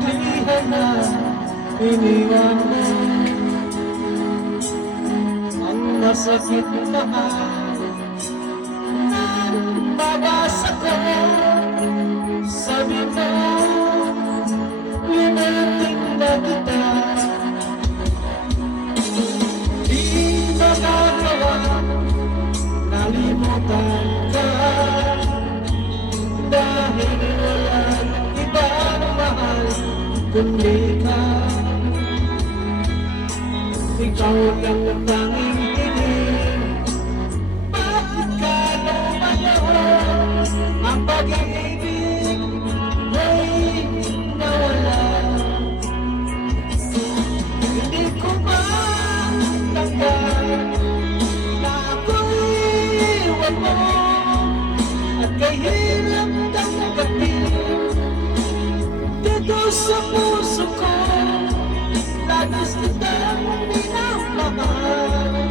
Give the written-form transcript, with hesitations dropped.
kaglihan na iniwan mo. Ang masakit mahal nang mabasa ko, sabi mo linating na kita. Di magagawa nalimutan ka, dahil walang ibang mahal kundi ka. Ikaw lang ang tanging tinig, bakit ka lumayo? Ang pag-ibig ay nawala. Hindi ko matanggap na ako'y iwan mo, at kahirap tanggapin dito sa puso ko. Labis kitang minamahal.